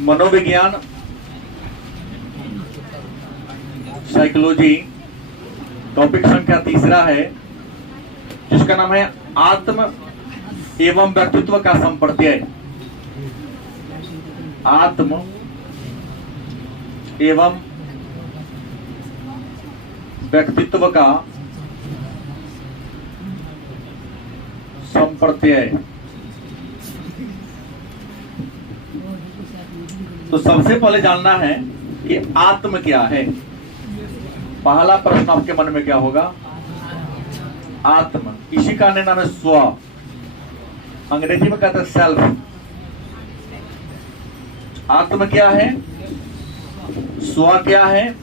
मनोविज्ञान, psychology, topic संख्या 3 है, जिसका नाम है आत्म एवं व्यक्तित्व का संप्रत्यय। आत्म एवं व्यक्तित्व का संप्रत्यय। तो सबसे पहले जानना है कि आत्म क्या है। पहला प्रश्न आपके मन में क्या होगा? आत्म, इसी का नाम है स्व, अंग्रेजी में कहते हैं सेल्फ। आत्म क्या है, स्व क्या है,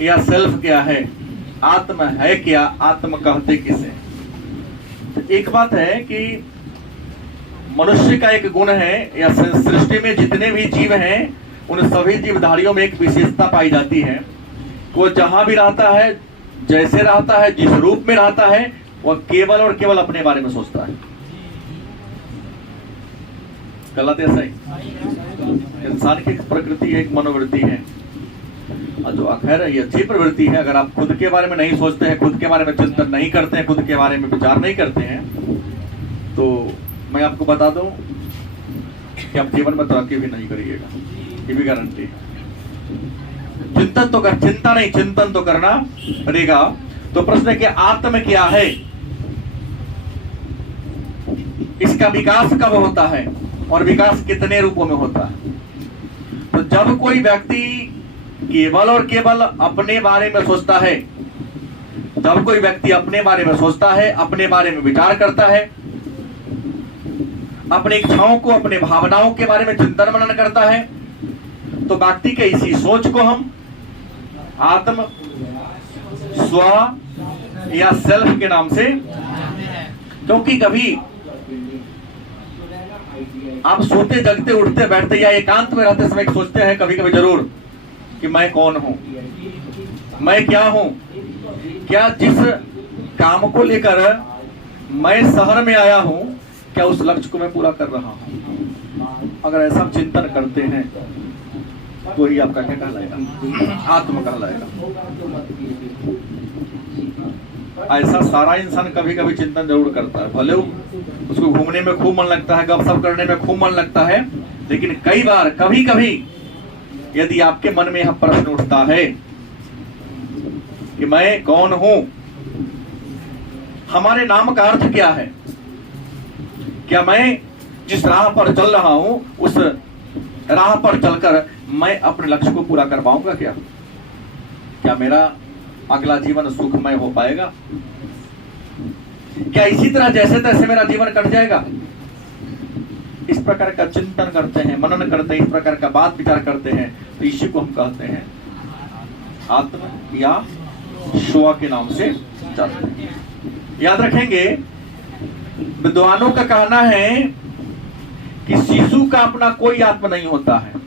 या सेल्फ क्या है? आत्म है क्या, आत्म कहते किसे? तो एक बात है कि मनुष्य का एक गुण है, या सृष्टि में जितने भी जीव हैं उन सभी जीवधारियों में एक विशेषता पाई जाती है। वो जहां भी रहता है, जैसे रहता है, जिस रूप में रहता है, वह केवल और केवल अपने बारे में सोचता है। गलत ऐसा ही इंसान की प्रकृति एक मनोवृत्ति है, और जो अखैर ये अच्छी प्रवृत्ति है। अगर आप खुद के बारे में नहीं सोचते हैं, खुद के बारे में चिंतन नहीं करते हैं, खुद के बारे में विचार नहीं करते हैं, तो मैं आपको बता दूं कि आप जीवन में तरक्की भी नहीं करिएगा, ये भी गारंटी है। चिंतन तो कर, चिंता नहीं, चिंतन तो करना पड़ेगा। तो प्रश्न है कि आत्म क्या है, इसका विकास कब होता है और विकास कितने रूपों में होता है? तो जब कोई व्यक्ति केवल और केवल अपने बारे में सोचता है, जब कोई व्यक्ति अपने बारे में सोचता है, अपने बारे में विचार करता है, अपने इच्छाओं को, अपने भावनाओं के बारे में चिंतन मनन करता है, तो व्यक्ति के इसी सोच को हम आत्म, स्व या सेल्फ के नाम से, क्योंकि कभी आप सोते जगते उठते बैठते या एकांत में रहते समय सोचते हैं कभी कभी जरूर कि मैं कौन हूं, मैं क्या हूं, क्या जिस काम को लेकर मैं शहर में आया हूं, क्या उस लक्ष्य को मैं पूरा कर रहा हूं? अगर ऐसा चिंतन करते हैं तो ही आपका क्या कहलाएगा? आत्म कहलाएगा। ऐसा सारा इंसान कभी कभी चिंतन जरूर करता है, भले उसको घूमने में खूब मन लगता है, गपशप करने में खूब मन लगता है, लेकिन कई बार कभी कभी यदि आपके मन में यह प्रश्न उठता है कि मैं कौन हूं, हमारे नाम का अर्थ क्या है, क्या मैं जिस राह पर चल रहा हूं उस राह पर चलकर मैं अपने लक्ष्य को पूरा कर पाऊंगा? क्या मेरा अगला जीवन सुखमय हो पाएगा? क्या इसी तरह जैसे तैसे मेरा जीवन कट जाएगा? इस प्रकार का चिंतन करते हैं, मनन करते हैं, इस प्रकार का बात विचार करते हैं, तो इसी को हम कहते हैं आत्म या स्व के नाम से जानते हैं। याद रखेंगे, विद्वानों का कहना है कि शिशु का अपना कोई आत्मा नहीं होता है।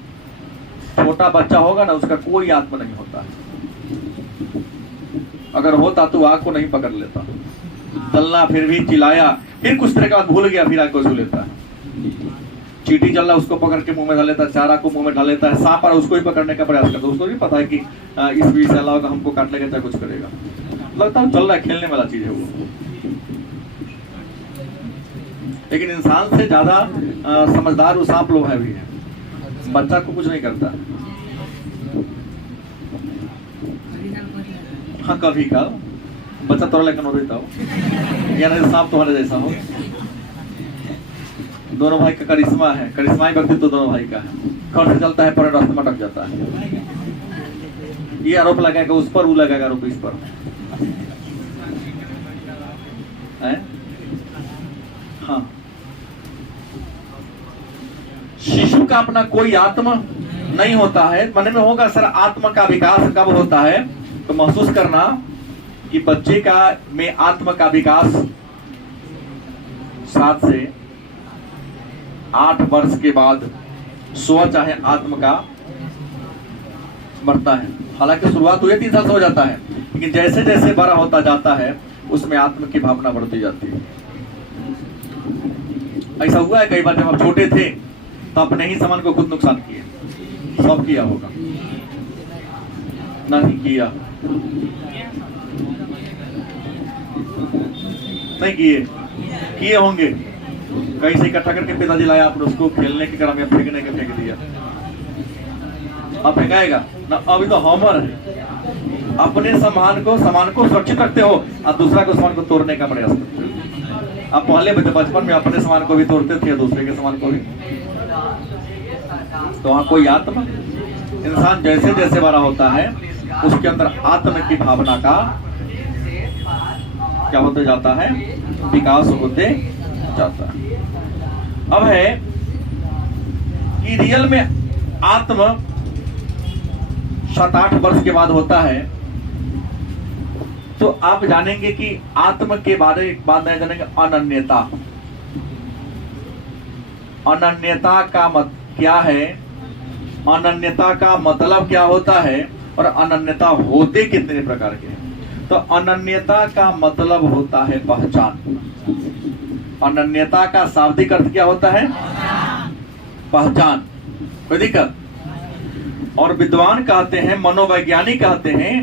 छोटा बच्चा होगा ना, उसका कोई आत्मा नहीं होता है। अगर होता तो आग को नहीं पकड़ लेता, चलना फिर भी चिल्लाया, फिर कुछ तरह का भूल गया, फिर आग को छू लेता है। चींटी चल रहा, उसको पकड़ के मुंह में डाल लेता है, चारा को मुंह में डाल लेता है, सांप आ रहा उसको ही पकड़ने का प्रयास करता है। उसको भी पता है कि इस बीच से अलावा हमको काट लेगा चाहे कुछ करेगा, लगता है चल रहा है, खेलने वाला चीज है वो। लेकिन इंसान से ज्यादा समझदार वो सांप लोग है भी है, बच्चा को कुछ नहीं करता। हाँ, कभी का बच्चा तोरा लेकिन हो देता हो, या नहीं सांप तुम्हारे जैसा हो। दोनों भाई का करिश्मा है, करिश्माई व्यक्तित्व तो दोनों भाई का है। घर से चलता है पर रास्ते में अटक जाता है। ये आरोप लगाएगा उस पर, वो लगाएगा आरोप इस पर है? हाँ, शिशु का अपना कोई आत्मा नहीं होता है। मन में होगा सर आत्मा का विकास कब होता है, तो महसूस करना कि बच्चे का में आत्मा का विकास 7 से 8 वर्ष के बाद स्व चाहे आत्म का बढ़ता है। हालांकि शुरुआत हुई 3 साल से हो जाता है, लेकिन जैसे जैसे बड़ा होता जाता है उसमें आत्म की भावना बढ़ती जाती है। ऐसा हुआ है कई बार, जब आप छोटे थे तो अपने ही सामान को खुद नुकसान किए। सब किया होगा, नहीं किया, नहीं किए होंगे। कहीं से इकट्ठा करके पिताजी लाया, आपने उसको खेलने के क्रम में फेंकने के फेंक दिया, अब फेंकाएगा ना। अभी तो हमर है, अपने सामान को सुरक्षित रखते हो और दूसरा को सामान को तोड़ने का प्रयास करते हो। आप पहले बचपन में अपने सामान को भी तोड़ते थे, दूसरे के सामान को भी। तो वहां कोई आत्मा, इंसान जैसे जैसे बड़ा होता है उसके अंदर आत्म की भावना का क्या होते जाता है, विकास होते जाता है। अब है कि रियल में आत्म 7-8 वर्ष के बाद होता है। तो आप जानेंगे कि आत्म के बारे बाद में जानेंगे अनन्यता। अनन्यता का मत क्या है, अनन्यता का मतलब क्या होता है, और अनन्यता होते कितने प्रकार के हैं। तो अनन्यता का मतलब होता है पहचान। अनन्यता का शाब्दिक अर्थ क्या होता है, पहचान। कोई दिक्कत? और विद्वान कहते हैं, मनोवैज्ञानिक कहते हैं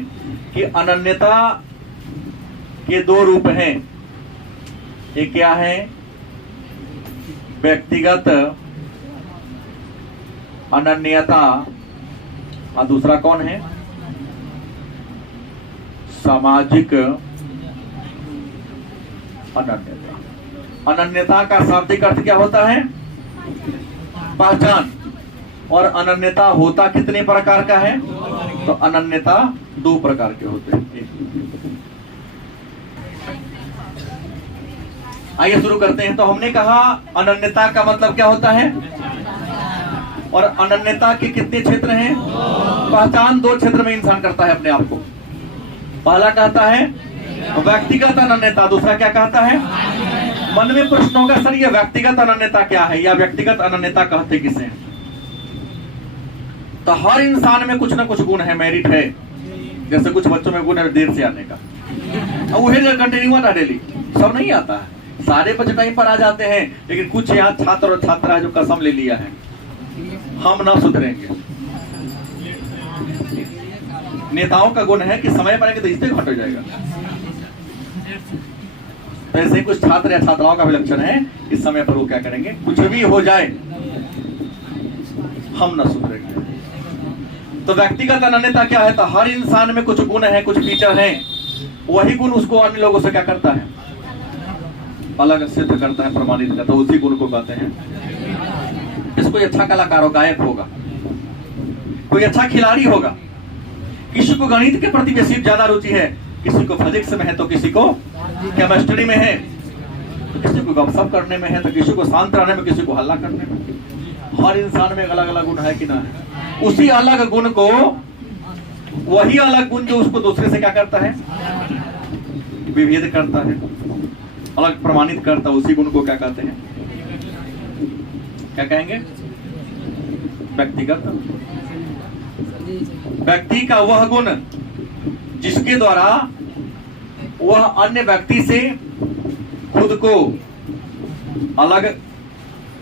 कि अनन्यता के 2 रूप हैं। एक क्या है, व्यक्तिगत अनन्यता, और दूसरा कौन है, सामाजिक अनन्यता। अनन्यता का शाब्दिक अर्थ क्या होता है, पहचान। और अनन्यता होता कितने प्रकार का है, तो अनन्यता 2 प्रकार के होते हैं। आइए शुरू करते हैं। तो हमने कहा अनन्यता का मतलब क्या होता है, और अनन्यता के कितने क्षेत्र हैं, पहचान 2 क्षेत्र में इंसान करता है अपने आप को। पहला कहता है व्यक्तिगत अनन्यता, दूसरा क्या कहता है। मन में प्रश्न होगा, सर ये व्यक्तिगत अनन्यता क्या है, या व्यक्तिगत अनन्यता कहते किसे। तो हर इंसान में कुछ ना कुछ गुण है, मेरिट है। जैसे कुछ बच्चों में गुण है देर से आने का, वही कंटिन्यू आता डेली, सब नहीं आता है। सारे बच्चे टाइम पर आ जाते हैं, लेकिन कुछ यहाँ छात्र और छात्रा है जो कसम ले लिया है हम ना सुधरेंगे। नेताओं का गुण है कि समय पर आएंगे तो इससे घट हो जाएगा। तो ऐसे ही कुछ छात्र या छात्राओं का भी लक्षण है कि समय पर वो क्या करेंगे, कुछ भी हो जाए हम ना सुधरेंगे। तो व्यक्तिगत अनन्यता क्या है, तो हर इंसान में कुछ गुण है, कुछ फीचर है, वही गुण उसको अन्य लोगों से क्या करता है, अलग सिद्ध करता है, प्रमाणित करता है। उसी गुण को कहते हैं। इस कोई अच्छा कलाकार हो, गायक होगा, कोई अच्छा खिलाड़ी होगा, किसी को गणित के प्रति बेसिक ज्यादा रुचि है, किसी को फिजिक्स में है, तो किसी को केमिस्ट्री में है, तो किसी को गपशप करने में है, तो किसी को शांत रहने में, किसी को हल्ला करने में। हर इंसान में अलग अलग गुण है कि ना है। उसी अलग गुण को, वही अलग गुण जो उसको दूसरे से क्या करता है, विभेद करता है, अलग प्रमाणित करता है, उसी गुण को क्या कहते हैं, क्या कहेंगे, व्यक्तिगत। व्यक्ति का वह गुण जिसके द्वारा वह अन्य व्यक्ति से खुद को अलग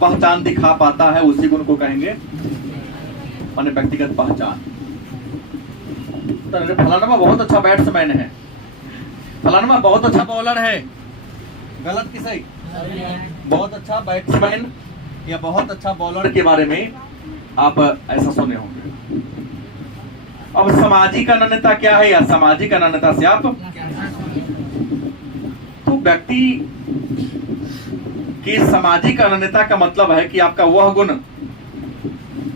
पहचान दिखा पाता है, उसी गुण को कहेंगे अन्य व्यक्तिगत पहचान। तो फलाना बहुत अच्छा बैट्समैन है, फलाना बहुत अच्छा बॉलर है, गलत कि सही, बहुत अच्छा बैट्समैन या बहुत अच्छा बॉलर के बारे में आप ऐसा सुने होंगे। अब सामाजिक अनन्यता क्या है, या सामाजिक अनन्यता से आप, तो व्यक्ति की सामाजिक अनन्यता का मतलब है कि आपका वह गुण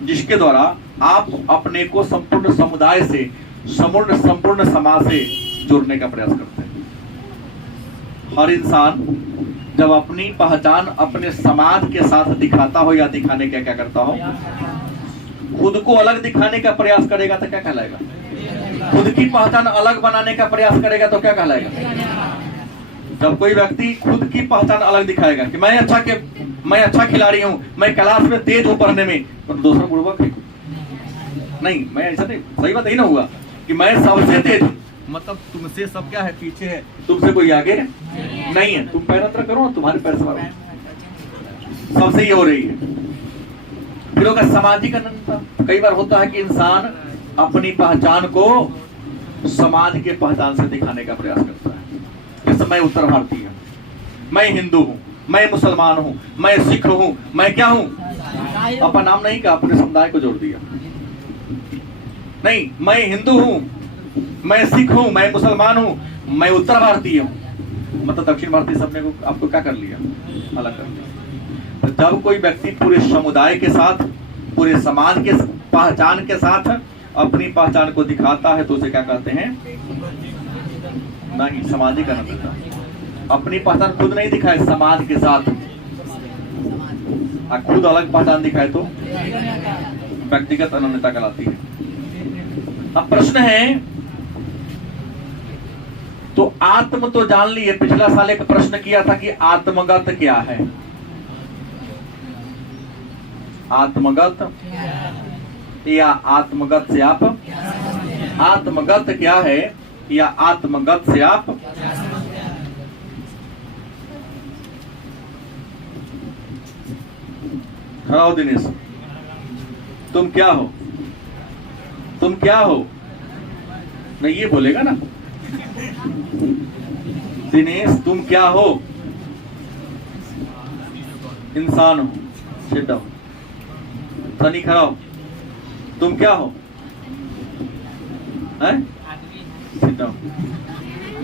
जिसके द्वारा आप अपने को संपूर्ण समुदाय से, संपूर्ण समाज से जोड़ने का प्रयास करते हैं। हर इंसान जब अपनी पहचान अपने समाज के साथ दिखाता हो या दिखाने का क्या करता हो, खुद को अलग दिखाने का प्रयास करेगा तो क्या कहलाएगा, खुद की पहचान अलग बनाने का प्रयास करेगा तो क्या कहलाएगा। जब कोई व्यक्ति खुद की पहचान अलग दिखाएगा कि मैं अच्छा खिलाड़ी हूं, मैं क्लास में तेज हूं पढ़ने में, तो दूसरा बुड़बक है, नहीं मैं ऐसा नहीं, सही बात यही ना हुआ कि मैं सबसे तेज, मतलब तुमसे सब क्या है, पीछे है, तुमसे कोई आगे नहीं है, तुम पैर अंतर करो, तुम्हारे पैर सवार सबसे ही हो रही है। फिर होगा सामाजिक अनन्यता। कई बार होता है कि इंसान अपनी पहचान को समाज के पहचान से दिखाने का प्रयास करता है। जैसे मैं उत्तर भारतीय हूँ, मैं हिंदू हूँ, मैं मुसलमान हूँ, मैं सिख हूँ, मैं क्या हूँ। अपना नाम नहीं कहा, अपने समुदाय को जोड़ दिया। नहीं, मैं हिंदू हूँ, मैं सिख हूँ, मैं मुसलमान हूँ, मैं उत्तर भारतीय हूँ, मतलब दक्षिण भारतीय सबने को आपको क्या कर लिया, अलग कर लिया। तो जब कोई व्यक्ति पूरे समुदाय के साथ, पूरे समाज के पहचान के साथ अपनी पहचान को दिखाता है तो उसे क्या कहते हैं, नहीं, सामाजिक अनन्यता। अपनी पहचान खुद नहीं दिखाए, समाज के साथ खुद अलग पहचान दिखाए तो व्यक्तिगत अनन्यता कहलाती है। अब प्रश्न है, तो आत्म तो जान लिए। पिछला साल एक प्रश्न किया था कि आत्मगत क्या है। आत्मगत या आत्मगत से आप, आत्मगत क्या है या आत्मगत से आप। खड़ा हो दिनेश, तुम क्या हो, तुम क्या हो, नहीं ये बोलेगा ना। दिनेश तुम क्या हो, इंसान हो। Sit down. सनी खड़ा हो, तुम क्या हो, हैं? Sit down.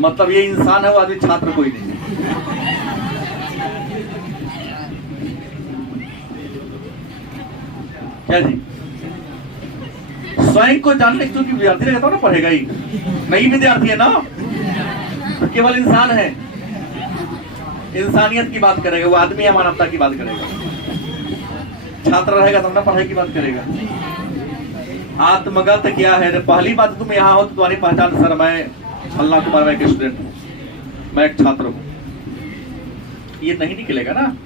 मतलब ये इंसान है, वो आदमी छात्र कोई नहीं। क्या जी, स्वयं को जानने, क्योंकि विद्यार्थी रहता हो ना, पढ़ेगा ही नहीं, विद्यार्थी है ना, तो केवल इंसान है, इंसानियत की बात करेगा, वो आदमी है, मानवता की बात करेगा। छात्र रहेगा तब ना पढ़ाई की बात करेगा। आत्मगत क्या है? पहली बात, तुम यहाँ हो तो तुम्हारी पहचान, सर मैं फल्ला कुमार, मैं एक स्टूडेंट हूँ, मैं एक छात्र हूँ, ये नहीं निकलेगा ना।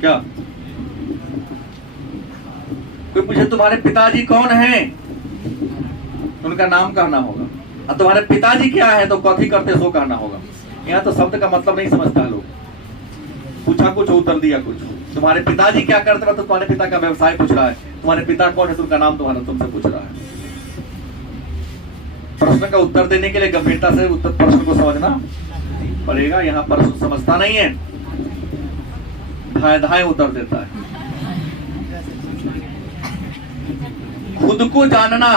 क्या कोई पूछे तुम्हारे पिताजी कौन हैं, उनका नाम कहना होगा। और तुम्हारे पिताजी क्या है तो कथी करते सो कहना होगा। यहाँ तो शब्द का मतलब नहीं समझता है लोग। पूछा कुछ, उत्तर दिया कुछ। तुम्हारे पिताजी क्या करते हैं तो तुम्हारे पिता का व्यवसाय पूछ रहा है। तुम्हारे पिता कौन है तो उनका नाम तुम्हारा तुमसे पूछ रहा है। प्रश्न का उत्तर देने के लिए गंभीरता से उत्तर प्रश्न को समझना पड़ेगा। यहाँ प्रश्न समझता नहीं है, धाए धाए उत्तर देता है। खुद को जानना,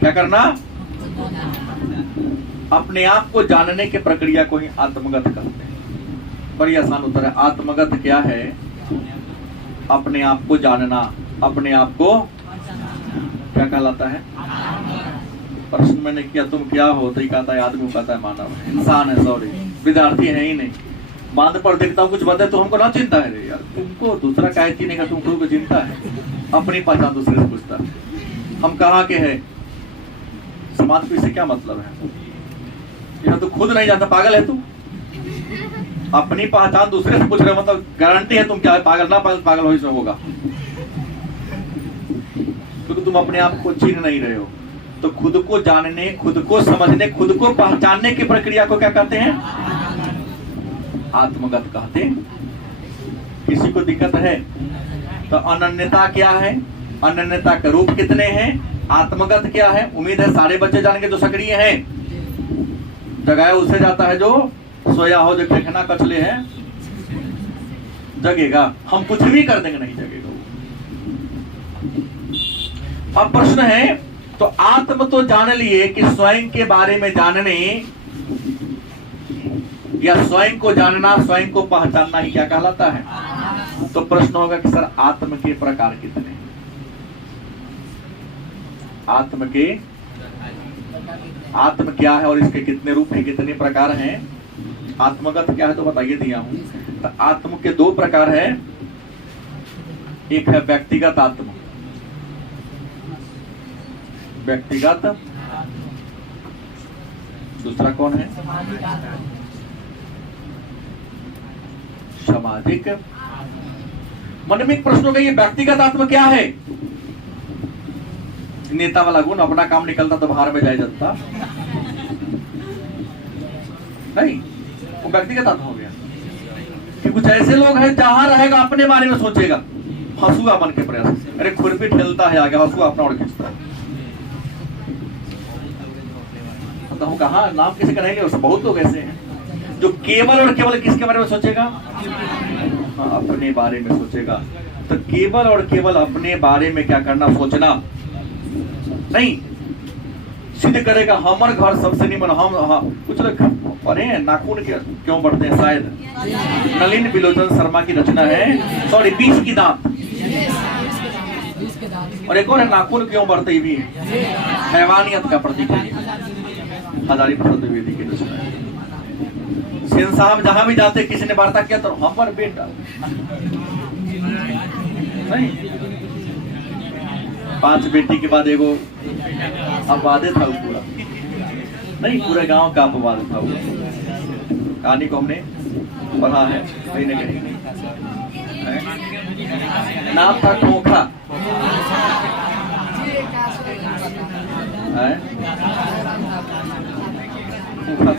क्या करना, अपने आप को जानने के प्रक्रिया को ही आत्मगत कहते हैं। बड़ी आसान उत्तर है। आत्मगत क्या है? अपने आप को जानना, अपने आप को क्या कहलाता है? प्रश्न मैंने किया तुम क्या हो, तो कहता है आदमी, कहता है मानव है, इंसान है, सॉरी विद्यार्थी है ही नहीं। बांध पर देखता हूँ कुछ बताए तो हमको ना चिंता है रे यार, तुमको दूसरा काहे चिन्हेगा, तुम खुद को चिंता है। अपनी पहचान दूसरे से पूछता है। हम कहाँ के हैं, समाज को इससे क्या मतलब है? यह तो खुद नहीं जानता, पागल है तू। अपनी पहचान दूसरे से पूछ रहे, मतलब गारंटी है तुम क्या है, पागल ना पागल हो इसमें होगा, क्योंकि तुम अपने आप को चिन्ह नहीं रहे हो। तो खुद को जानने, खुद को समझने, खुद को पहचानने की प्रक्रिया को क्या कहते हैं? आत्मगत कहते हैं। किसी को दिक्कत है तो अनन्यता क्या है, अनन्यता के रूप कितने हैं, आत्मगत क्या है? उम्मीद है सारे बच्चे जानेंगे जो सक्रिय हैं। जगाया उससे जाता है जो सोया हो, जो खेखना कचले है जगेगा। हम कुछ भी कर देंगे नहीं जगेगा। अब प्रश्न है, तो आत्म तो जान लिए कि स्वयं के बारे में जानने या स्वयं को जानना, स्वयं को पहचानना ही क्या कहलाता है? तो प्रश्न होगा कि सर आत्म के प्रकार कितने? आत्म के, आत्म क्या है और इसके कितने रूप हैं, कितने प्रकार हैं? आत्मगत क्या है तो बताइए दिया हूं। तो आत्म के दो प्रकार है। एक है व्यक्तिगत आत्म, व्यक्तिगत, दूसरा कौन है? सामाजिक। मन में एक प्रश्न होगा, ये व्यक्तिगत आत्मा क्या है? नेता वाला गुण, अपना काम निकलता तो बाहर में जाए जाता नहीं, वो व्यक्तिगत आत्मा हो गया। कि कि कुछ ऐसे लोग हैं जहां रहेगा अपने बारे में सोचेगा, हंसुआ बन के प्रयास, अरे खुरपी ठेलता है आगे, हंसुआ अपना और खींचता है। तो हम कहा नाम किसी का नहीं ले, बहुत लोग ऐसे हैं जो केवल और केवल किसके बारे में सोचेगा? हाँ, अपने बारे में सोचेगा। तो केवल और केवल अपने बारे में क्या करना, सोचना नहीं, सिद्ध करेगा हमारे घर सबसे नहीं बना हम। हाँ, कुछ लोग अरे नाखून क्यों बढ़ते हैं, शायद नलिन बिलोचन शर्मा की रचना है, सॉरी 20 की दांत। और एक और है नाखून क्यों बढ़ते भी है, हैवानियत का प्रतीक है, हजारी प्रसाद द्विवेदी की रचना है। सेन साहब जहां भी जाते किसी ने वार्ता किया तो हमार बेटा नहीं, 5 बेटी के बाद एगो अपवादे था, पूरा नहीं पूरे गांव का अपवाद था वो। कहानी को हमने पढ़ा है कहीं न कहीं। नाम था खोखा,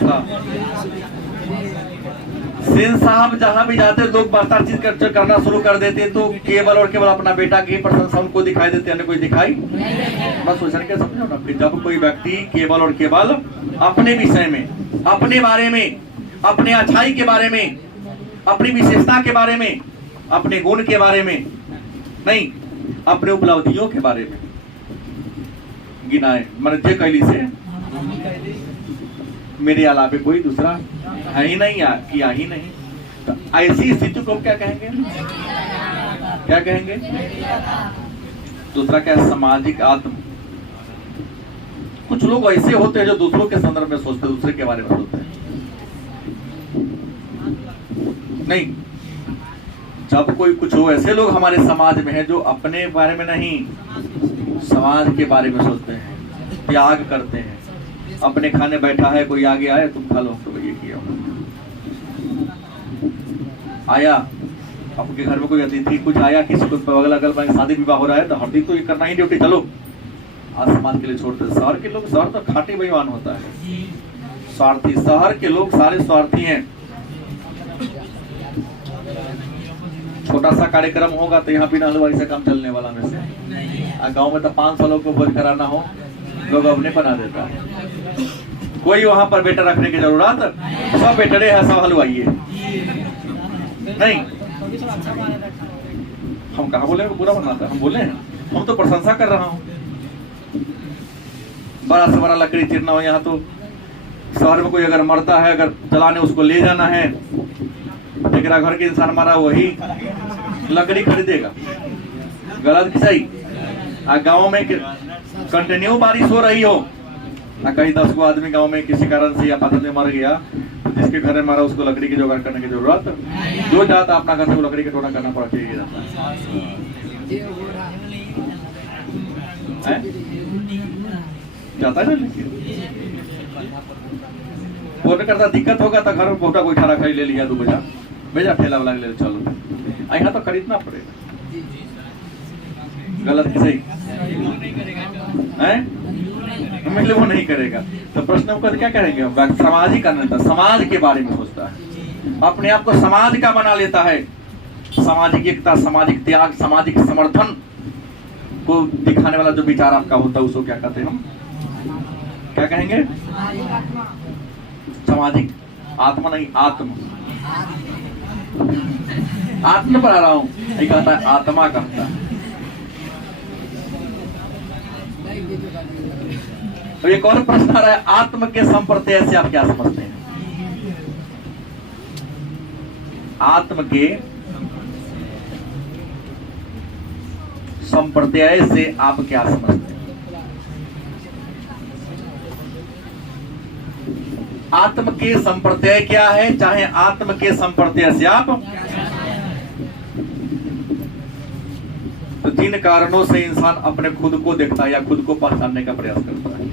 था। सेन साहब जहां भी जाते लोग बातचीत करना शुरू कर देते, तो केवल और केवल अपना बेटा की प्रशंसा उनको दिखाई देते, अन्य कोई दिखाई। बस सोचने के समझो ना कि जब कोई व्यक्ति केवल और केवल अपने विषय में, अपने बारे में, अपने अच्छाई के बारे में, अपनी विशेषता के बारे में, अपने गुण के बारे में नहीं, अपने उपलब्धियों के बारे में गिनाए, मन जे कैली से मेरे अलावे कोई दूसरा है ही नहीं, किया ही नहीं, तो ऐसी स्थिति को क्या कहेंगे, क्या कहेंगे? दूसरा क्या है, सामाजिक आत्म। कुछ लोग ऐसे होते हैं जो दूसरों के संदर्भ में सोचते, दूसरे के बारे में सोचते हैं नहीं। जब कोई कुछ हो, ऐसे लोग हमारे समाज में हैं जो अपने बारे में नहीं, समाज के बारे में सोचते हैं, त्याग करते हैं। अपने खाने बैठा है, कोई आगे आए, तुम खा लो, तो ये किया आया, आपके घर में कोई अतिथि कुछ आया, किसी को अगल अगल में शादी विवाह हो रहा है, तो हरदी तो ये करना ही ड्यूटी, चलो आज समाज के लिए छोड़ते। शहर के लोग, शहर तो खाटी बेईमान होता है, स्वार्थी, शहर के लोग सारे स्वार्थी हैं। छोटा सा कार्यक्रम होगा तो यहाँ बिना हलवाई से काम चलने वाला में से, गांव में तो 500 लोग को भोज कराना हो, लोग अपने बना देता है। कोई वहां पर बेटा रखने की जरूरत, सब बेटरे है, सब हलवाई है नहीं। हम कहा बोले बुरा बनाता है, हम बोले हम तो प्रशंसा कर रहा हूँ। बड़ा से बड़ा लकड़ी चिरना हो, यहाँ तो शहर में कोई अगर मरता है, अगर चलाने उसको ले जाना है, तेरा घर के इंसान मारा वही लकड़ी खरीदेगा, गलत की सही। गाँव में कंटिन्यू बारिश हो रही हो, कहीं 10 को आदमी गांव में किसी कारण से या पता नहीं मर गया, तो जिसके घर में मारा उसको लकड़ी की जुगाड़ करने की जरूरत, जो जाता अपना घर से वो लकड़ी का टोना करना पड़ा जाता है। फोन करता दिक्कत होगा तो घर में फोटा कोई ठहरा खरीद ले लिया, 2 बजा भेजा ठेला वाला ले चलो, यहाँ तो खरीदना पड़ेगा, गलत सही है, मतलब वो नहीं करेगा। तो प्रश्न को क्या करेंगे, सामाजिक अन्यता, समाज के बारे में सोचता है, अपने आप को समाज का बना लेता है। सामाजिक एकता, सामाजिक त्याग, सामाजिक समर्थन को दिखाने वाला जो विचार आपका होता है उसको क्या कहते हैं, हम क्या कहेंगे? सामाजिक आत्मा नहीं, आत्म, आत्म पढ़ा रहा हूं, ये कहता है आत्मा कहता है। तो एक और प्रश्न आ रहा है, आत्म के संप्रत्यय से आप क्या समझते हैं? आत्म के संप्रत्यय से आप क्या समझते हैं? आत्म के संप्रत्यय क्या है, चाहे आत्म के संप्रत्यय से आप, तो 3 कारणों से इंसान अपने खुद को देखता है या खुद को पहचानने का प्रयास करता है।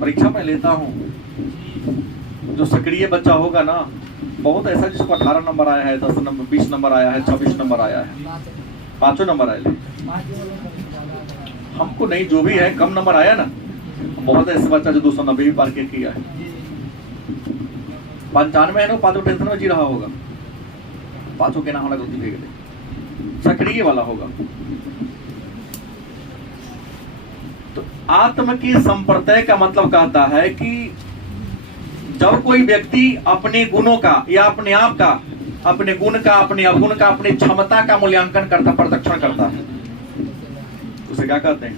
परीक्षा में लेता हूं, जो सक्रिय बच्चा होगा ना, बहुत ऐसा जिसको 18 नंबर आया है, 10 नंबर, 20 नंबर आया है, 26 नंबर आया है, 5 नंबर आए, हमको नहीं, जो भी है कम नंबर आया ना, बहुत ऐसे बच्चा जो 290 भी पार किया है, 95 है ना, 5 टेंशन में जी रहा होगा। पाछो के नाम वाला गलती फेंक दे, सक्रिय वाला होगा। तो आत्म की संप्रत्यय का मतलब कहता है कि जब कोई व्यक्ति अपने गुणों का या अपने आप का, अपने गुण का, अपने अवगुण का, अपनी क्षमता का मूल्यांकन करता, प्रदक्षिण करता है, उसे क्या कहते हैं?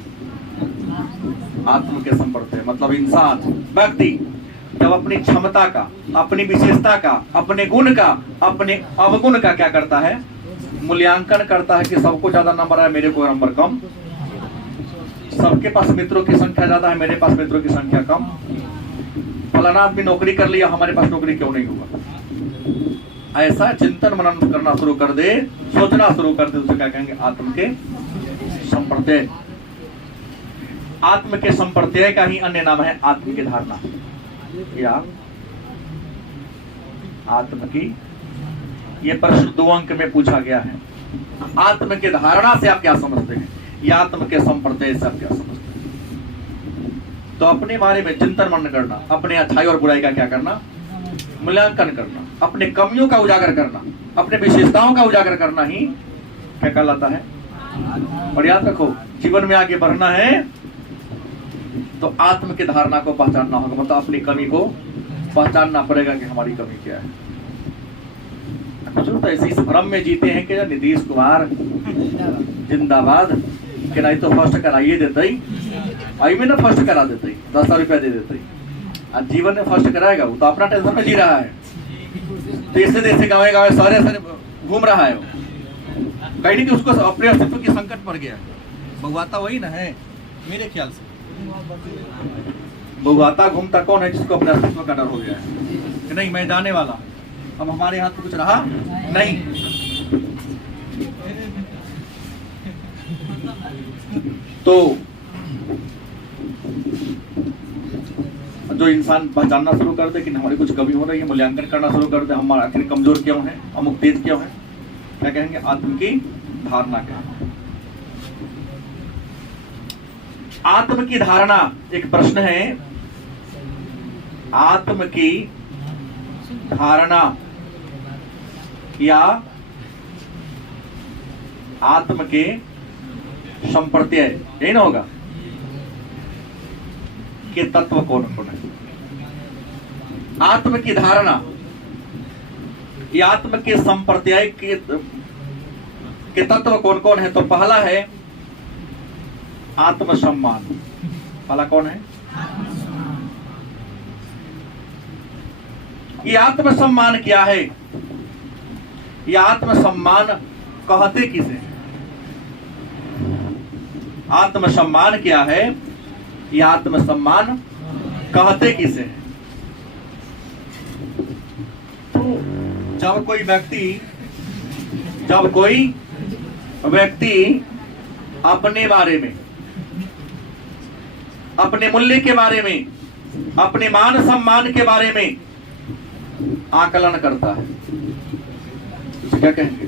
आत्म के संप्रत्यय। मतलब इंसान, व्यक्ति जब अपनी क्षमता का, अपनी विशेषता का, अपने गुण का, अपने अवगुण का क्या करता है? मूल्यांकन करता है कि सबको ज्यादा नंबर है, मेरे को नंबर कम, सबके पास मित्रों की संख्या ज्यादा है, मेरे पास मित्रों की संख्या कम, फलाना आदमी नौकरी कर लिया, हमारे पास नौकरी क्यों नहीं हुआ। ऐसा चिंतन मनन करना शुरू कर दे, सोचना शुरू कर दे, उसे क्या कहेंगे? आत्म के संप्रत्यय। आत्म के संप्रत्यय का ही अन्य नाम है आत्म की धारणा या आत्म की। यह प्रश्न 2 अंक में पूछा गया है। आत्म के धारणा से आप क्या समझते हैं, या आत्म के संप्रत्यय से आप क्या समझते हैं? तो अपने बारे में चिंतन मनन करना, अपने अच्छाई और बुराई का क्या करना? मूल्यांकन करना, अपने कमियों का उजागर करना, अपने विशेषताओं का उजागर करना ही क्या कहलाता है? और याद रखो, जीवन में आगे बढ़ना है तो आत्म की धारणा को पहचानना होगा। मतलब अपनी कमी को पहचानना पड़ेगा कि हमारी कमी क्या है। कुछ तो ऐसे इस भ्रम में जीते हैं कि नीतीश कुमार जिंदाबाद, कि नहीं तो फर्स्ट कराइए देते ही, आई में ना फर्स्ट करा देते ही, 10,000 रुपया दे देते ही। आज जीवन में फर्स्ट कराएगा, वो तो अपना टेंशन में जी रहा है, देश से गाँव गाँव सारे घूम रहा है, कहीं नहीं कि उसको अपने अस्तित्व की संकट पड़ गया। बहुआता वही ना है मेरे ख्याल से। बहुआता घूमता कौन है? जिसको अपने अस्तित्व का डर हो गया है कि नहीं मैं जाने वाला, अब हमारे हाथ में कुछ रहा नहीं। तो जो इंसान पहचानना शुरू कर दे कि हमारी कुछ कमी हो रही है, मूल्यांकन करना शुरू कर दे, हमारा आखिर कमजोर क्यों है, अमुक तेज क्यों है, क्या कहेंगे? आत्म की धारणा का। आत्म की धारणा एक प्रश्न है। आत्म की धारणा या आत्म के संप्रत्यय, यही ना होगा के तत्व कौन कौन है? आत्म की धारणा या आत्म के संप्रत्यय के तत्व कौन कौन है? तो पहला है आत्मसम्मान। पहला कौन है? ये आत्मसम्मान क्या है? ये आत्मसम्मान कहते किसे? आत्मसम्मान क्या है? ये आत्मसम्मान कहते किसे? तो जब कोई व्यक्ति अपने बारे में, अपने मूल्य के बारे में, अपने मान सम्मान के बारे में आकलन करता है, तो क्या कहेंगे?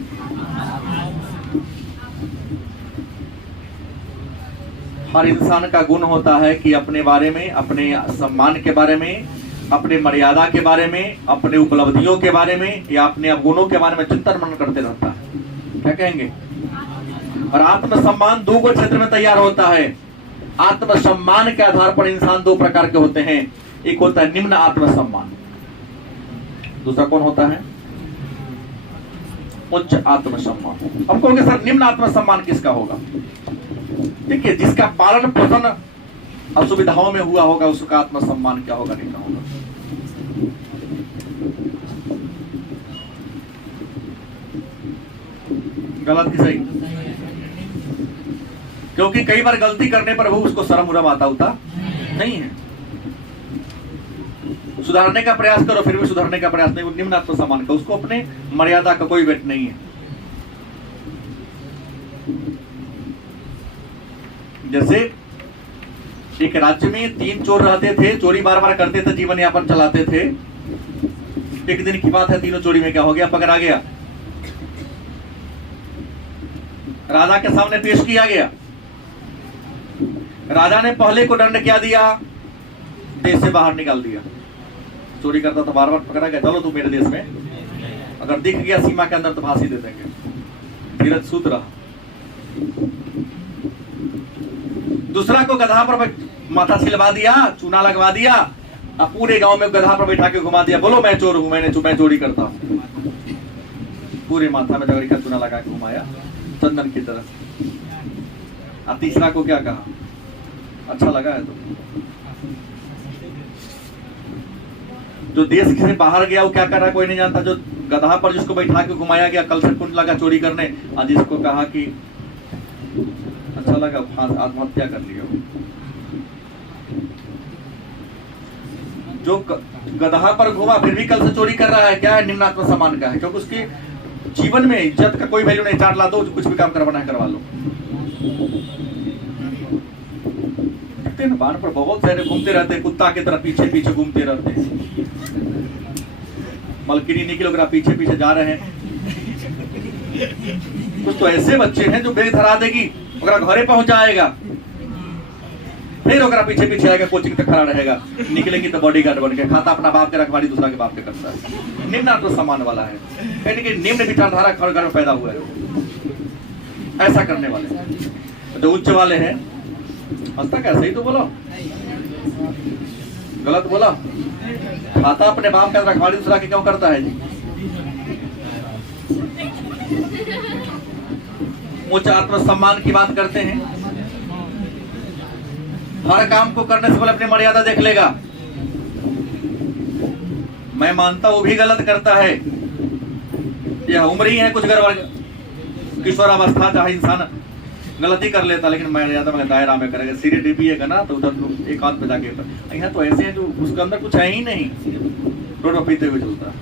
हर इंसान का गुण होता है कि अपने बारे में, अपने सम्मान के बारे में, अपने मर्यादा के बारे में, अपने उपलब्धियों के बारे में या अपने अवगुणों के बारे में चिंतन मनन करते रहता है। क्या कहेंगे? और आत्मसम्मान 2 क्षेत्र में तैयार होता है। आत्मसम्मान के आधार पर इंसान 2 प्रकार के होते हैं। एक होता है निम्न आत्मसम्मान, दूसरा कौन होता है? उच्च आत्मसम्मान। हम कहोगे सर निम्न आत्मसम्मान किसका होगा? देखिए, जिसका पालन पोषण असुविधाओं में हुआ होगा उसका आत्मसम्मान क्या होगा, नहीं होगा। गलत की सही? क्योंकि कई बार गलती करने पर वो उसको शर्म उरम आता होता नहीं है। सुधारने का प्रयास करो फिर भी सुधारने का प्रयास नहीं, वो निम्न आत्मसम्मान का, उसको अपने मर्यादा का कोई वेट नहीं है। जैसे एक राज्य में 3 चोर रहते थे, चोरी बार बार करते थे, जीवन यापन चलाते थे। एक दिन की बात है, तीनों चोरी में क्या हो गया? पकड़ा गया, राजा के सामने पेश किया गया। राजा ने पहले को दंड क्या दिया? देश से बाहर निकाल दिया। चोरी करता था, बार बार पकड़ा गया, चलो तू मेरे देश में। अगर दिख गया सीमा के अंदर तो फांसी दे देंगे। धीरज सूत रहा। दूसरा को गधा पर माथा छिलवा दिया, चूना लगवा दिया, अब पूरे गांव में गधा पर बैठा के घुमा दिया, बोलो मैं चोर हूं, मैं चोरी करता हूं। पूरे माथा में जगरी का चूना लगा के घुमाया चंदन की तरह। अब तीसरा को क्या कहा, अच्छा लगा है तो जो देश से बाहर गया वो क्या कर रहा है कोई नहीं जानता। जो गधा पर जिसको बैठा के घुमाया गया, कल से कुंड लगा चोरी करने, आज इसको कहा कि अच्छा लगा, आत्महत्या कर लिया। जो गधा पर घुमा फिर भी कल से चोरी कर रहा है, क्या है, निम्नात्म सम्मान का है, क्योंकि उसके जीवन में इज्जत का कोई वैल्यू नहीं। 4 ला दो, कुछ भी काम करवाना है करवा लो। बाण पर बहुत सारे घूमते रहते हैं, कुत्ता की तरह पीछे पीछे घूमते रहते हैं। मलकिनी निकल पीछे पीछे जा रहे हैं। कुछ तो ऐसे बच्चे हैं जो बैग धरा देगी, ओकरा घरे पहुंच जाएगा, फिर ओकरा पीछे पीछे आएगा, कोचिंग तक खड़ा रहेगा, निकलेगी तो बॉडीगार्ड बन के खाता अपना बाप के रखवाली दूसरा के बाप के करता है। निम्न सम्मान वाला है, यानी कि निम्न विचारधारा घर में पैदा हुआ है ऐसा करने वाले। जो उच्च वाले हैं, हंसता क्या, सही तो बोलो, गलत बोला। खाता अपने बाप का रखवाली दूसरा के क्यों करता है जी? उच्च आत्मसम्मान की बात करते हैं। हर काम को करने से पहले अपनी मर्यादा देख लेगा। मैं मानता हूं वो भी गलत करता है, यह उम्र ही है, कुछ गड़बड़ किशोरावस्था, चाहे इंसान गलती कर लेता, लेकिन मर्यादा में दायरा में करेगा। सीधे डीपीएगा ना तो उधर एक हाथ पे जाके, यहाँ तो ऐसे हैं जो उसके अंदर कुछ है ही नहीं, रोड पर पीते हुए चलता है।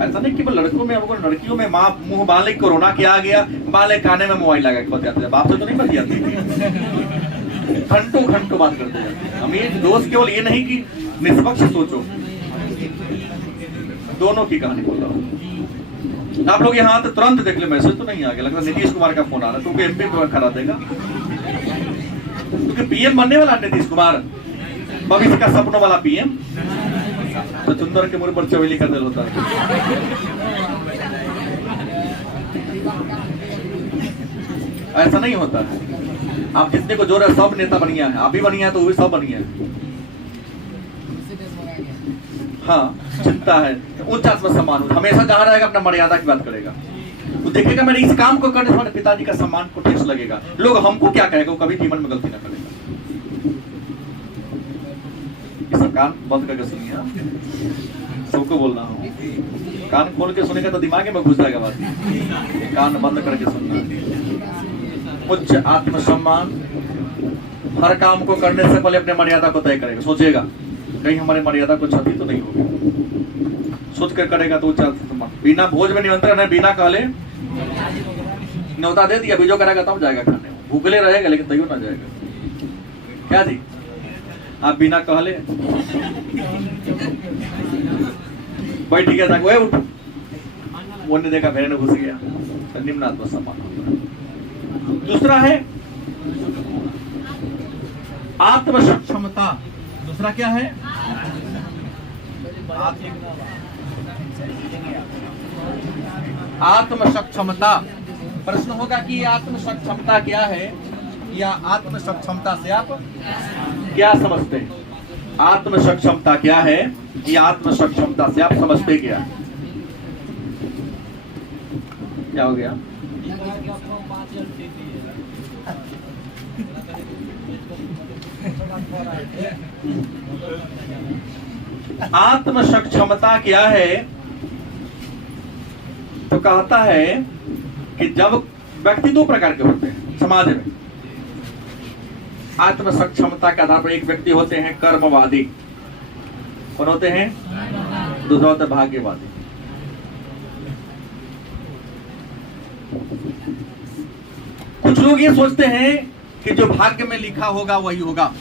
ऐसा नहीं केवल लड़कों में, हमको लड़कियों में माँ मुंह बाले कोरोना के आ गया, बाले काने में मोबाइल लगा के बतियाते हैं, बाप से तो नहीं बतियाते, घंटों बात करते हैं। हम ये दोस्त केवल ये नहीं कि निष्पक्ष सोचो, दोनों की कहानी बोल रहा हूँ। आप लोग यहाँ तो तुरंत देख ले, मैसेज तो नहीं आ गया, लगता नीतीश कुमार का फोन आ रहा है, तो एमपी को करा देगा, क्योंकि पीएम बनने वाला नीतीश कुमार, भविष्य का सपनों वाला पीएम। तो चुंदर के मुंह पर चवेली का दिल होता है। ऐसा नहीं होता है। आप जितने को जोर है, सब नेता बनिया है, आप भी बनिया है तो वो भी सब बनिया है। हाँ, चिंता है, उच्च आत्मसम्मान हमेशा जहां रहेगा अपना मर्यादा की बात करेगा। वो देखेगा मैंने इस काम को करने से हमारे पिताजी का सम्मान को ठेस लगेगा, लोग हमको क्या कहेगा, वो कभी जीवन में गलती ना करेगा। इस कान बंद करके सुनिए, सबको बोलना हो, कान खोल के सुनेगा तो दिमाग में घुस जाएगा बात, कान बंद करके सुनना। उच्च आत्मसम्मान हर काम को करने से पहले अपने मर्यादा को तय करेगा, सोचेगा कहीं हमारे मर्यादा को क्षति तो नहीं होगी, सोच कर करेगा तो उच्च आत्मसम्मान। बिना भोज में निमंत्रण है, बिना कहले न्योता दे दिया, बीजो करेगा तब जाएगा खाने, भूखले रहेगा लेकिन तैयो ना जाएगा। क्या जी, आप बिना कहले बैठ गया था, उठ, वो ने देखा मेरे ने घुस गया, तो निम्न आत्मसम्मान होता है। दूसरा है आत्मसक्षमता। दूसरा क्या है? आत्मसक्षमता। प्रश्न होगा कि आत्मसक्षमता क्या है, या आत्मसक्षमता से आप क्या समझते हैं? आत्मसक्षमता क्या है, या आत्मसक्षमता से आप समझते क्या? क्या हो गया? आत्मसक्षमता क्या है? तो कहता है कि जब व्यक्ति 2 प्रकार के होते हैं समाज में। आत्मसक्षमता के आधार पर एक व्यक्ति होते हैं कर्मवादी, कौन होते हैं? दूसरा होता है भाग्यवादी। कुछ लोग ये सोचते हैं कि जो भाग्य में लिखा होगा वही होगा।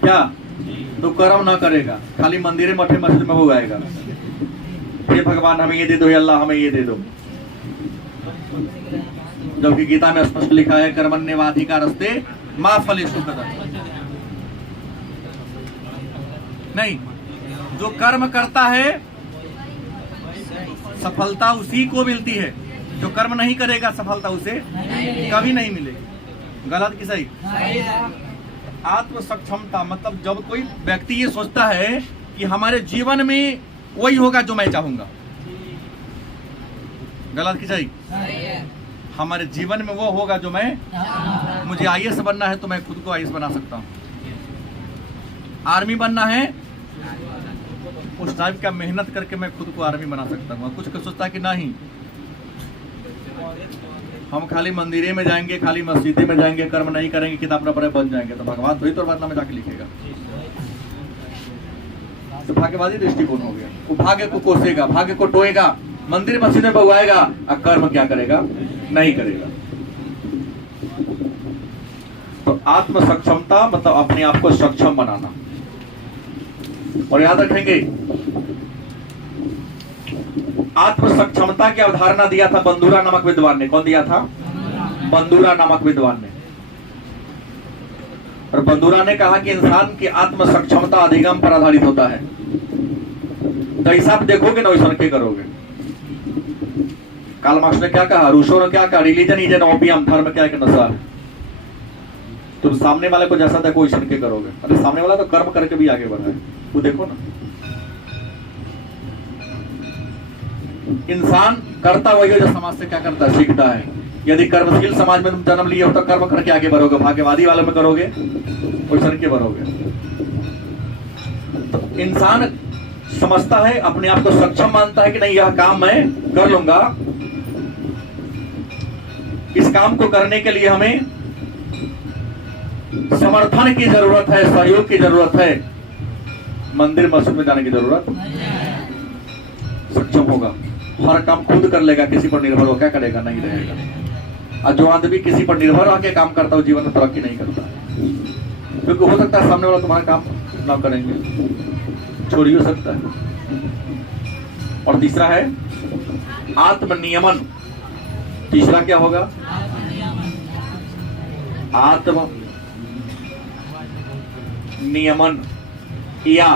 क्या? तो कर्म ना करेगा, खाली मंदिर मठे मस्जिद में हो जाएगा, हे भगवान हमें ये दे दो, अल्लाह हमें ये दे दो। जबकि गीता में स्पष्ट लिखा है कर्मण्येवाधिकारस्ते मा फलेषु कदाचन। नहीं, जो कर्म करता है सफलता उसी को मिलती है, जो कर्म नहीं करेगा सफलता उसे कभी नहीं मिलेगी। गलत कि सही? आत्म सक्षमता मतलब जब कोई व्यक्ति ये सोचता है कि हमारे जीवन में वही होगा जो मैं चाहूंगा। गलत कि सही? हमारे जीवन में वो होगा जो मैं, मुझे आईएएस बनना है तो मैं खुद को आईएएस बना सकता हूँ, आर्मी बनना है उस टाइप का मेहनत करके मैं खुद को आर्मी बना सकता हूँ। कुछ सोचता है कि नहीं, हम खाली मंदिरे में जाएंगे, खाली मस्जिदे में जाएंगे, कर्म नहीं करेंगे, किताब पर बन जाएंगे तो भगवान थोड़ी तो बात में जाके लिखेगा। तो भाग्यवादी दृष्टिकोण हो गया। वो भाग्य को कोसेगा, भाग्य को टोएगा, मंदिर मस्जिद में भगवाएगा, और कर्म क्या करेगा? नहीं करेगा। तो आत्म सक्षमता मतलब अपने आप को सक्षम बनाना। और याद रखेंगे, आत्म सक्षमता की अवधारणा दिया था बंदूरा नामक विद्वान ने। कौन दिया था? बंदूरा नामक विद्वान ने। और बंदूरा ने कहा कि इंसान की आत्म सक्षमता अधिगम पर आधारित होता है। जैसा आप देखोगे ना वैसा क्या करोगे। कार्ल मार्क्स ने क्या कहा? रूसो ने क्या कहा? रिलीजन इज एन ओपियम, धर्म क्या एक नशा है। तुम सामने वाले को जैसा देखो वैसा क्या करोगे। अरे सामने वाला तो कर्म करके भी आगे बढ़ा है, वो देखो ना। इंसान करता वही हो जो समाज से क्या करता है, सीखता है। यदि कर्मशील समाज में तुम जन्म लिए हो तो कर्म करके आगे बढ़ोगे, भाग्यवादी वाले में करोगे वैसा के बढ़ोगे। तो इंसान समझता है, अपने आप को सक्षम मानता है कि नहीं यह काम मैं कर लूंगा। इस काम को करने के लिए हमें समर्थन की जरूरत है, सहयोग की जरूरत है, मंदिर मस्जिद में जाने की जरूरत। सक्षम होगा, हर काम खुद कर लेगा, किसी पर निर्भर हो क्या करेगा? नहीं रहेगा। और जो आदमी किसी पर निर्भर होकर काम करता है जीवन में तरक्की नहीं करता, क्योंकि हो सकता है सामने वाला तुम्हारा काम ना करेंगे, छोड़ हो सकता है। और तीसरा है आत्मनियमन। तीसरा क्या होगा? आत्म नियमन या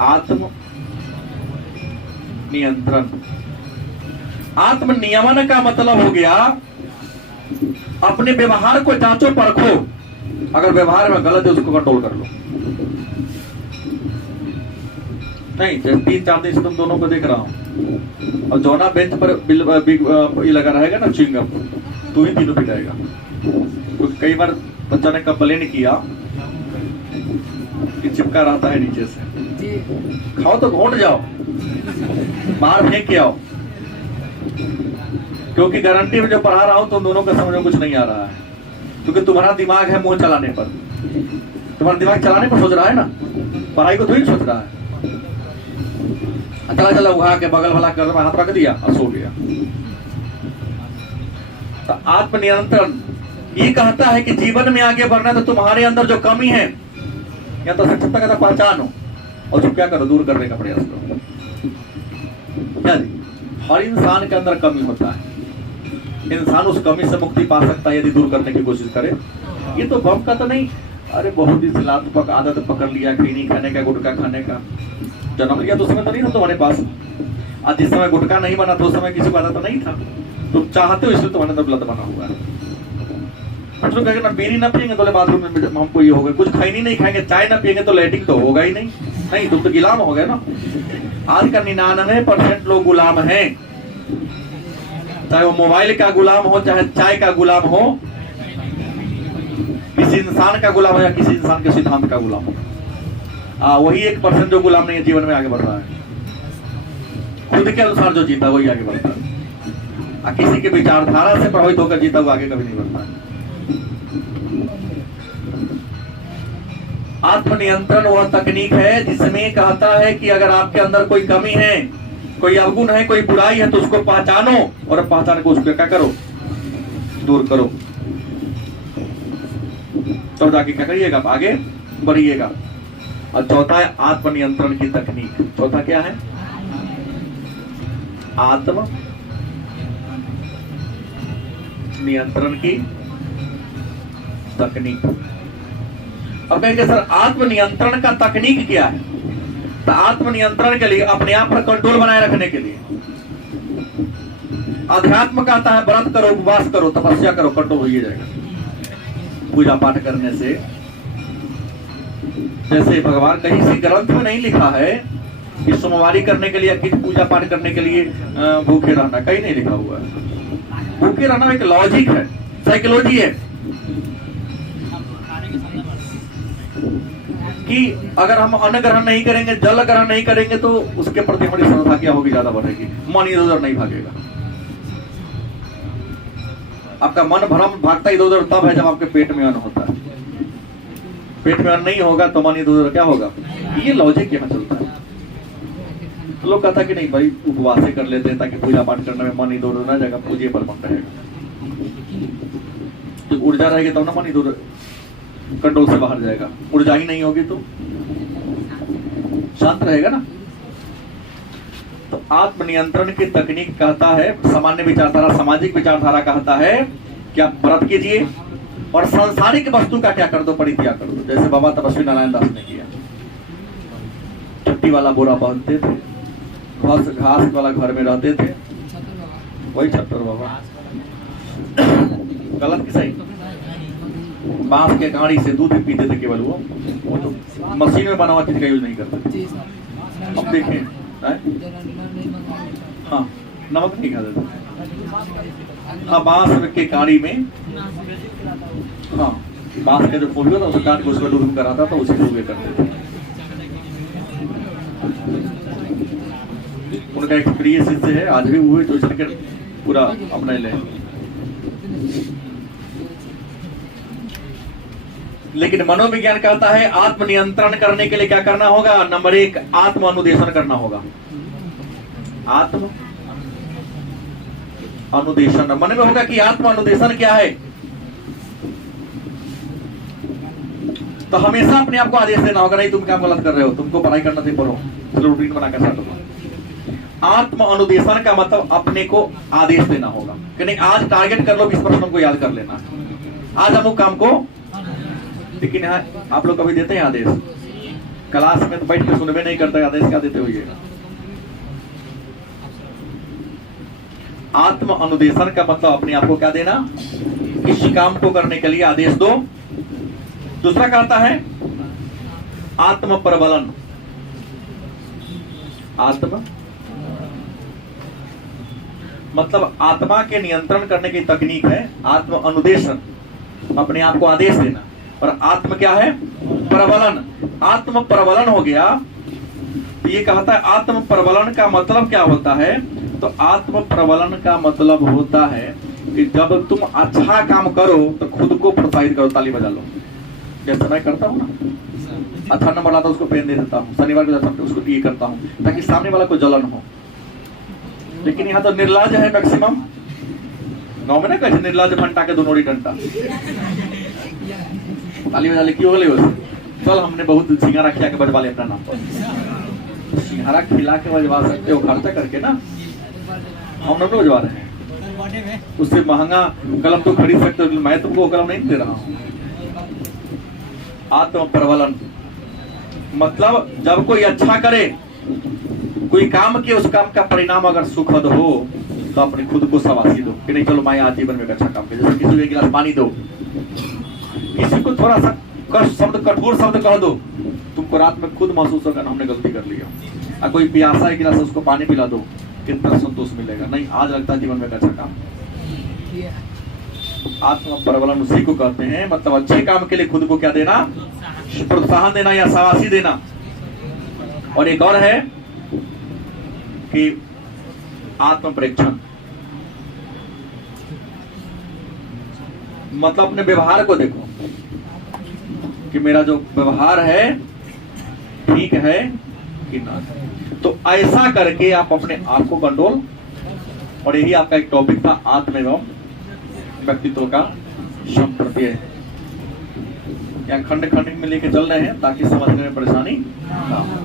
आत्म नियंत्रण। आत्म नियमन का मतलब हो गया अपने व्यवहार को जांचो परखो, अगर व्यवहार में गलत है उसको कंट्रोल कर लो। नहीं, 3-4 दिन से तुम दोनों को देख रहा हूं और जोना बेंच पर ये लगा रहेगा ना च्युइंगम, तू ही तीनों पिटाएगा। तो कई बार बच्चा ने कंप्लेन किया कि चिपका रहता है नीचे से। खाओ तो घोट जाओ, बाहर फेंक के आओ, क्योंकि गारंटी में जो पढ़ा रहा हूं तुम दोनों का समझ में कुछ नहीं आ रहा है, क्योंकि तुम्हारा दिमाग है मुंह चलाने पर। तुम्हारा दिमाग चलाने पर सोच रहा है ना, पढ़ाई को थोड़ी सोच रहा है। चला चला उठा के बगल वाला कर हाथ रख दिया और सो गया। तो आत्मनियंत्रण ये कहता है कि जीवन में आगे बढ़ना तो तुम्हारे अंदर जो कमी है या तो सच्चा कहता पहचानो और तुम क्या करो, दूर करने का प्रयास करो। क्या जी? हर इंसान के अंदर कमी होता है, इंसान उस कमी से मुक्ति पा सकता है यदि दूर करने की कोशिश करे। ये तो बम का तो नहीं, अरे बहुत ही सिलात्मक आदत पकड़ लिया, खैनी खाने का, गुटखा खाने का। जन्म लिया तो उस समय तो नहीं था तुम्हारे पास, आज जिस समय गुटखा नहीं बना तो उस समय किसी को आदत तो नहीं था। तुम चाहते हो इसलिए तुम्हारे अंदर लत बना हुआ है। तो कहेंगे ना बीड़ी ना पियेंगे तो बाथरूम में हमको ये हो गया, कुछ खैनी नहीं खाएंगे, चाय ना पियेंगे तो लैटिंग तो होगा ही नहीं। नहीं, तुम तो गुलाम हो गए ना। आज का 99% लोग गुलाम हैं, चाहे वो मोबाइल का गुलाम हो, चाहे चाय का गुलाम हो, किसी इंसान का गुलाम हो या किसी इंसान के सिद्धांत का गुलाम हो। वही 1% जो गुलाम नहीं है जीवन में आगे बढ़ रहा है, खुद के अनुसार जो जीता वही आगे बढ़ता है। किसी के विचारधारा से प्रभावित होकर जीता वो आगे कभी नहीं बढ़ता है। आत्मनियंत्रण वह तकनीक है जिसमें कहता है कि अगर आपके अंदर कोई कमी है, कोई अवगुण है, कोई बुराई है तो उसको पहचानो और पहचान को उसको क्या करो, दूर करो, तो जाके क्या करिएगा, आगे बढ़िएगा। और चौथा है आत्मनियंत्रण की तकनीक। चौथा क्या है? आत्म नियंत्रण की तकनीक। अब कहेंगे सर आत्मनियंत्रण का तकनीक क्या है? तो आत्मनियंत्रण के लिए अपने आप पर कंट्रोल बनाए रखने के लिए अध्यात्म कहता है व्रत करो, उपवास करो, तपस्या करो, कंट्रोल हो ही जाएगा। पूजा पाठ करने से, जैसे भगवान कहीं से ग्रंथ में नहीं लिखा है कि सोमवारी करने के लिए कि पूजा पाठ करने के लिए भूखे रहना, कहीं नहीं लिखा हुआ है। भूखे रहना एक लॉजिक है, साइकोलॉजी है कि अगर हम अन्न ग्रहण नहीं करेंगे, जल ग्रहण नहीं करेंगे तो उसके प्रति हमारी श्रद्धा क्या होगी, ज्यादा बढ़ेगी, मन इधर उधर नहीं भागेगा। आपका मन भ्रम भागता इधर उधर तब है जब आपके पेट में अन्न होता है। पेट में अन्न नहीं होगा तो मन इधर उधर क्या होगा। ये लॉजिक यहाँ चलता है। तो लोग कहता कि नहीं भाई उपवास कर लेते हैं ताकि पूजा पाठ करने में मन इधर उधर ना जाएगा, पूजे पर मन रहेगा। तो ऊर्जा रहेगी तब ना मन इधर कंट्रोल से बाहर जाएगा। ऊर्जा ही नहीं होगी तो शांत रहेगा ना। तो आत्मनियंत्रण की तकनीक कहता है, सामान्य विचारधारा, सामाजिक विचारधारा कहता है कि आप व्रत कीजिए और सांसारिक वस्तु का क्या कर दो, परित्याग कर दो। जैसे बाबा तपस्वी नारायण दास ने किया, छट्टी वाला बोरा पहनते थे, घास वाला घर में रहते थे, वही छत्तर बाबा गलत की सही, बांस के कांड़ी से दूध पीते थे केवल, वो तो मशीन में बना हुआ चीज का यूज नहीं करते। अब देखें, हाँ नमक नहीं खाते थे, हाँ बांस के कांड़ी में, हाँ बांस का जो फूल होता उसे काट के उसमें दूध कराता था, उसी को करते थे। उनका एक प्रिय शिष्य है, आज भी हुए तो इसके पूरा अपने ले। लेकिन मनोविज्ञान कहता है आत्मनियंत्रण करने के लिए क्या करना होगा? नंबर 1 आत्म अनुदेशन करना होगा। आत्म अनुदेशन मन में होगा कि आत्म अनुदेशन क्या है। तो हमेशा अपने आप को आदेश देना होगा, नहीं तुम क्या गलत कर रहे हो, तुमको पढ़ाई करना चाहिए, पढ़ो, चलो रूटीन बनाकर स्टार्ट करो। आत्म अनुदेशन का मतलब अपने को आदेश देना होगा कि नहीं आज टारगेट कर लो, इस प्रश्न को याद कर लेना, आज अमुक काम को। लेकिन यहाँ आप लोग कभी देते हैं आदेश? क्लास में तो बैठ के सुनवे नहीं करते, आदेश क्या देते हुए। आत्म अनुदेशन का मतलब अपने आप को क्या देना, किसी काम को करने के लिए आदेश दो। दूसरा कहता है आत्म प्रबलन। आत्म मतलब आत्मा के नियंत्रण करने की तकनीक है आत्म अनुदेशन, अपने आप को आदेश देना। और आत्म क्या है? प्रबलन। आत्म प्रबलन हो गया तो ये कहता है आत्म प्रबलन का मतलब क्या होता है? तो आत्म प्रबलन का मतलब होता है कि जब तुम अच्छा काम करो तो खुद को प्रोत्साहित करो, ताली बजा लो। जैसे मैं करता हूँ ना, अच्छा नंबर आता उसको पेन दे देता हूँ, शनिवार को जाता हूँ उसको ये करता हूँ ताकि सामने वाला को जलन हो। लेकिन यहाँ तो निर्लाज है मैक्सिमम। गाँव में ना कैसे निर्लाज घंटा के दोनों डंटा, ताली बजा ले क्यों गले वैसे? चल हमने बहुत सिंघारा खिला के बजवा ले अपना नाम पर। सिंघारा खिला के बजवा सकते हो खर्चा करके ना, हम लोग बजवा रहे हैं। उससे महंगा कलम तो खरीद सकते हो, मैं तुमको कलम नहीं दे रहा हूँ। आत्म प्रबलन मतलब जब कोई अच्छा करे, कोई काम के, उस काम का परिणाम अगर सुखद हो तो अपने खुद को शाबाशी दो कि नहीं चलो मैं आज जीवन में एक अच्छा काम किया। जैसे किसी को एक गिलास पानी दो, किसी को थोड़ा सा कठोर शब्द कह दो, तुमको रात में खुद महसूस होगा ना हमने गलती कर लिया। और कोई प्यासा एक गिलास उसको पानी पिला दो, कितना संतोष मिलेगा। नहीं आज लगता है जीवन में एक अच्छा काम। आत्म प्रबलन उसी को कहते हैं, मतलब अच्छे काम के लिए खुद को क्या देना, प्रोत्साहन देना या शाबाशी देना। और एक और है कि आत्म परीक्षण, मतलब अपने व्यवहार को देखो कि मेरा जो व्यवहार है ठीक है कि ना। तो ऐसा करके आप अपने आप को कंट्रोल, और यही आपका एक टॉपिक था आत्म एवं व्यक्तित्व का संप्रत्यय। यहाँ खंड खंड में लेके चल रहे हैं ताकि समझने में परेशानी ना हो।